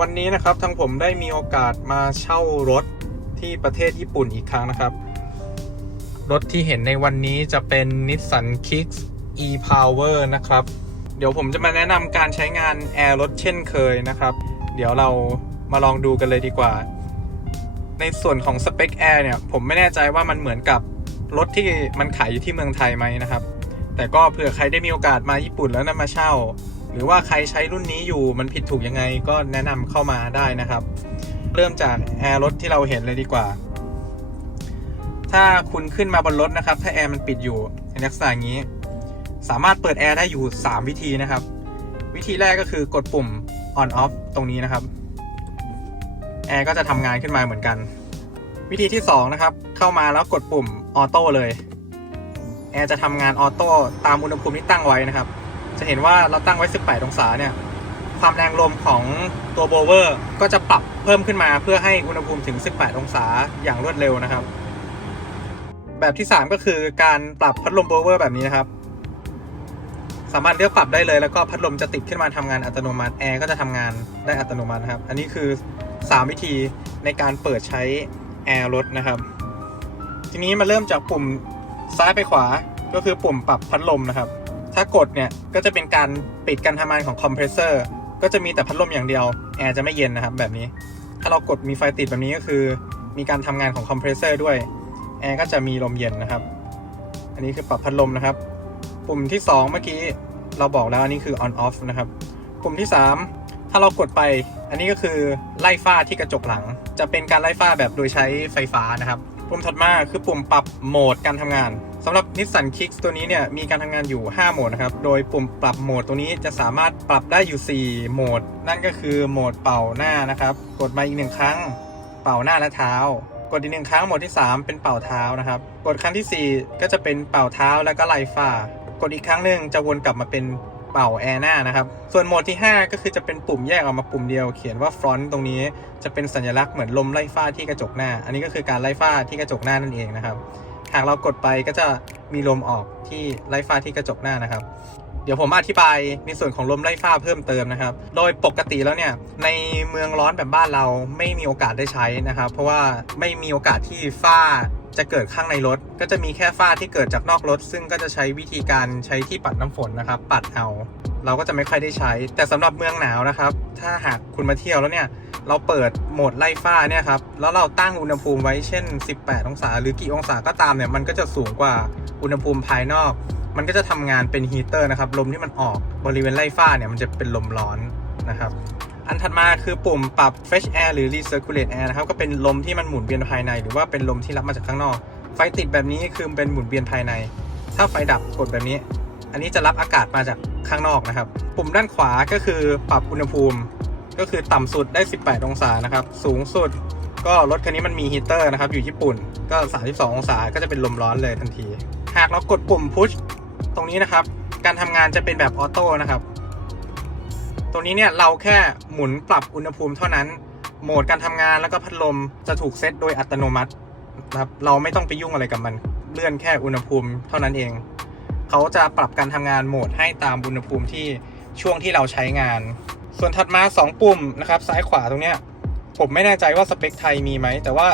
วันนี้นะครับทางผมได้มีโอกาสมาเช่ารถที่ประเทศญี่ปุ่นอีกครั้งนะครับ รถที่เห็นในวันนี้จะเป็น Nissan Kicks e-Power นะครับ เดี๋ยวผมจะมาแนะนำการใช้งานแอร์รถเช่นเคยนะครับ เดี๋ยวเรามาลองดูกันเลยดีกว่า ในส่วนของสเปคแอร์เนี่ย ผมไม่แน่ใจว่ามันเหมือนกับรถที่มันขายอยู่ที่เมืองไทยไหมนะครับ แต่ก็เผื่อใครได้มีโอกาสมาญี่ปุ่นแล้วนำมาเช่า หรือว่าใครใช้รุ่นนี้อยู่มันผิดถูกยังไงก็แนะนำเข้ามาได้นะครับ เริ่มจากแอร์รถที่เราเห็นเลยดีกว่า ถ้าคุณขึ้นมาบนรถนะครับ ถ้าแอร์มันปิดอยู่ในลักษณะอย่างนี้ สามารถเปิดแอร์ได้อยู่ 3 วิธีนะครับ วิธีแรกก็คือกดปุ่ม on off ตรงนี้นะครับแอร์ก็จะทำงานขึ้นมาเหมือนกัน วิธีที่ 2 นะครับ เข้ามาแล้วกดปุ่มออโต้เลยแอร์จะทำงานออโต้ตามอุณหภูมิที่ตั้งไว้นะครับ จะเห็นว่าเราตั้งไว้ 18 องศาเนี่ยความแรงลมของตัวโบเวอร์ก็จะปรับเพิ่มขึ้นมาเพื่อให้อุณหภูมิถึง 18 องศาอย่างรวดเร็วนะครับ แบบที่ 3 ก็คือการปรับพัดลมโบเวอร์แบบนี้นะครับ สามารถเลือกปรับได้เลยแล้วก็พัดลมจะติดขึ้นมาทำงานอัตโนมัติแอร์ก็จะทำงานได้อัตโนมัตินะครับ อันนี้คือ 3 วิธีในการเปิดใช้แอร์รถนะครับ ทีนี้มาเริ่มจากปุ่มซ้ายไปขวาก็คือปุ่มปรับพัดลมนะครับ ถ้ากดเนี่ยก็จะเป็นการปิดการทำงานของคอมเพรสเซอร์ก็จะมีแต่พัดลมอย่างเดียวแอร์จะไม่เย็นนะครับแบบนี้ ถ้าเรากดมีไฟติดแบบนี้ก็คือ มีการทำงานของคอมเพรสเซอร์ด้วยแอร์ก็จะมีลมเย็นนะครับ อันนี้คือปรับพัดลมนะครับ ปุ่มที่ 2 เมื่อกี้เราบอกแล้วอันนี้คือ on off นะครับ ปุ่มที่ 3 ถ้าเรากดไป อันนี้ก็คือไล่ฝ้าที่กระจกหลัง จะเป็นการไล่ฝ้าแบบโดยใช้ไฟฟ้านะครับ ปุ่มถัดมาคือปุ่มปรับโหมดการทำงานสำหรับ Nissan Kicks ตัวนี้เนี่ยมีการทำงานอยู่ 5 โหมดนะครับ โดยปุ่มปรับโหมดตัวนี้จะสามารถปรับได้อยู่ 4 โหมด นั่นก็คือโหมดเป่าหน้านะครับ กดมาอีกหนึ่งครั้ง เป่าหน้าและเท้า กดอีกหนึ่งครั้งโหมดที่ 3 เป็นเป่าเท้านะครับ กดครั้งทีสี่4 ก็จะเป็นเป่าเท้าแล้วก็ไล่ฝ้ากดอีกครั้งหนึ่งจะวนกลับมาเป็น เป่าแอร์หน้านะครับ ส่วนโหมดที่ 5 ก็คือจะเป็นปุ่มแยกออกมาปุ่มเดียว เขียนว่า front ตรงนี้จะเป็นสัญลักษณ์เหมือนลมไล่ฝ้าที่กระจกหน้า อันนี้ก็คือการไล่ฝ้าที่กระจกหน้านั่นเองนะครับ หากเรากดไปก็จะมีลมออกที่ไล่ฝ้าที่กระจกหน้านะครับ เดี๋ยวผมอธิบายในส่วนของลมไล่ฝ้าเพิ่มเติมนะครับ โดยปกติแล้วเนี่ยในเมืองร้อนแบบบ้านเราไม่มีโอกาสได้ใช้นะครับ เพราะว่าไม่มีโอกาสที่ฝ้าจะเกิดข้างในรถ ก็จะมีแค่ฝ้าที่เกิดจากนอกรถ ซึ่งก็จะใช้วิธีการใช้ที่ปัดน้ำฝนนะครับ ปัดเอา เราก็จะไม่ค่อยได้ใช้ แต่สำหรับเมืองหนาวนะครับ ถ้าหากคุณมาเที่ยวแล้วเนี่ย เราเปิดโหมดไล่ฝ้าเนี่ยครับ แล้วเราตั้งอุณหภูมิไว้เช่น 18 องศา หรือกี่องศาก็ตามเนี่ย มันก็จะสูงกว่าอุณหภูมิภายนอก มันก็จะทำงานเป็นฮีเตอร์นะครับ ลมที่มันออกบริเวณไล่ฝ้าเนี่ยมันจะเป็นลมร้อนนะครับ อันถัดมาคือปุ่มปรับ fresh air หรือ recirculate air นะครับ ก็เป็นลมที่มันหมุนเวียนภายใน หรือว่าเป็นลมที่รับมาจากข้างนอก ไฟติดแบบนี้คือเป็นหมุนเวียนภายใน ถ้าไฟดับกดแบบนี้ อันนี้จะรับอากาศมาจากข้างนอกนะครับ ปุ่มด้านขวาก็คือปรับอุณหภูมิ ก็คือต่ำสุดได้ 18 องศานะครับ สูงสุดก็รถคันนี้มันมีฮีเตอร์นะครับอยู่ญี่ปุ่น ก็ 32 องศาก็จะเป็นลมร้อนเลยทันที หากเรากดปุ่ม push ตรงนี้นะครับ การทำงานจะเป็นแบบออโต้นะครับ ตรงนี้เนี่ยเราแค่หมุนปรับอุณหภูมิเท่านั้น โหมดการทำงานแล้วก็พัดลมจะถูกเซตโดยอัตโนมัตินะครับ เราไม่ต้องไปยุ่งอะไรกับมัน เลื่อนแค่อุณหภูมิเท่านั้นเอง เขาจะปรับการทำงานโหมดให้ตามอุณหภูมิที่ช่วงที่เราใช้งาน ส่วนถัดมา 2 ปุ่มนะครับ ซ้ายขวาตรงเนี้ยผมไม่แน่ใจว่าสเปคไทยมีไหม แต่ว่า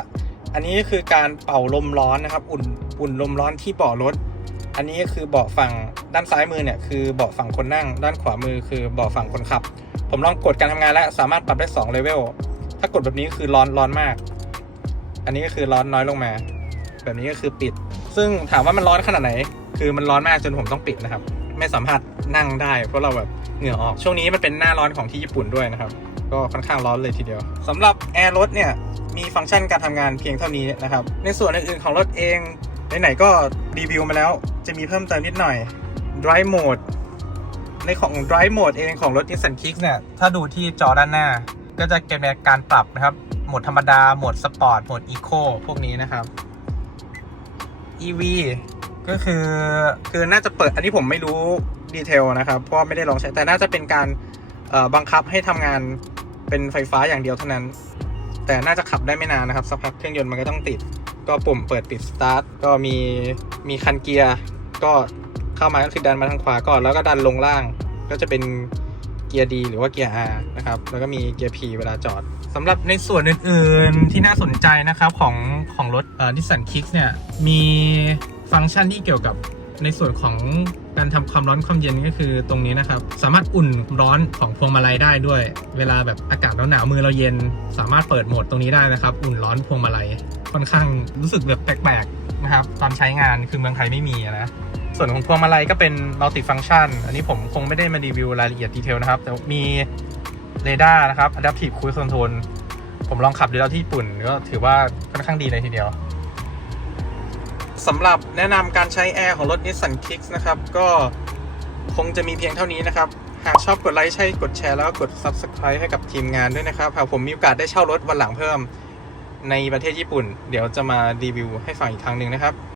อันนี้คือการเป่าลมร้อนนะครับ อุ่น อุ่นลมร้อนที่เบาะรถ อันนี้ก็คือเบาะฝั่งด้านซ้ายมือเนี่ยคือเบาะฝั่งคนนั่ง ด้านขวามือคือเบาะฝั่งคนขับ ผมลองกดการทำงานแล้วสามารถปรับได้2เลเวลถ้ากดแบบนี้คือร้อนร้อนมาก อันนี้ก็คือร้อนน้อยลงมา แบบนี้ก็คือปิด ซึ่งถามว่ามันร้อนขนาดไหน คือมันร้อนมากจนผมต้องปิดนะครับ ไม่สามารถนั่งได้เพราะเราแบบเหงื่อออก ช่วงนี้มันเป็นหน้าร้อนของที่ญี่ปุ่นด้วยนะครับ ก็ค่อนข้างร้อนเลยทีเดียวสำหรับแอร์รถเนี่ยมีฟังก์ชันการทำงานเพียงเท่านี้นะครับ ในส่วนอื่นๆของรถเอง ไหนๆก็รีวิวมาแล้ว จะมีเพิ่มเติมนิดหน่อย Drive Mode ในของ Drive Mode เองของรถ Nissan Kicks เนี่ยถ้าดูที่จอด้านหน้า ก็จะเป็นการปรับนะครับ โหมดธรรมดา โหมดสปอร์ต โหมดอีโคพวกนี้นะครับ EV ก็คือคือน่าจะเปิดอันนี้ผมไม่รู้ดีเทลนะครับ เพราะไม่ได้ลองใช้แต่น่าจะเป็นการบังคับให้ทำงานเป็นไฟฟ้าอย่างเดียวเท่านั้น แต่น่าจะขับได้ไม่นานนะครับสักพักเครื่องยนต์มันก็ต้องติด ก็ปุ่มเปิดปิดสตาร์ทก็มีมีคันเกียร์ก็เข้ามาก็คือดันมาทางขวาก่อนแล้วก็ดันลงล่าง ก็จะเป็นเกียร์ดีหรือว่าเกียร์ R นะครับ แล้วก็มีเกียร์ P เวลาจอดสำหรับในส่วนอื่นๆที่น่าสนใจนะครับของของรถนิสสันคิกเนี่ยมีฟังก์ชันที่เกี่ยวกับ ในส่วนของการทำความร้อนความเย็นก็คือตรงนี้นะครับ สามารถอุ่นร้อนของพวงมาลัยได้ด้วย เวลาแบบอากาศหนาวๆมือเราเย็น สามารถเปิดโหมดตรงนี้ได้นะครับ อุ่นร้อนพวงมาลัยค่อนข้างรู้สึกแบบแปลกๆนะครับ ตอนใช้งานคือเมืองไทยไม่มีนะส่วนของพวงมาลัยก็เป็นมัลติฟัง c t ชันอันนี้ผมคงไม่ได้มารีวิวรายละเอียดดีเทลนะครับ แต่มีเรดาร์นะครับ Adaptive Cruise Control ผมลองขับดูแล้วที่ญี่ปุ่นก็ถือว่าค่อนข้างดีเลยทีเดียว สำหรับแนะนำการใช้แอร์ของรถ Nissan Kicks นะครับ ก็คงจะมีเพียงเท่านี้นะครับ หากชอบกดไลค์ใช่กดแชร์แล้วก็กด Subscribe ให้กับทีมงานด้วยนะครับหากผมมีโอกาสได้เช่ารถวันหลังเพิ่มในประเทศญี่ปุ่น เดี๋ยวจะมารีวิวให้ฟังอีกครั้งหนึ่งนะครับ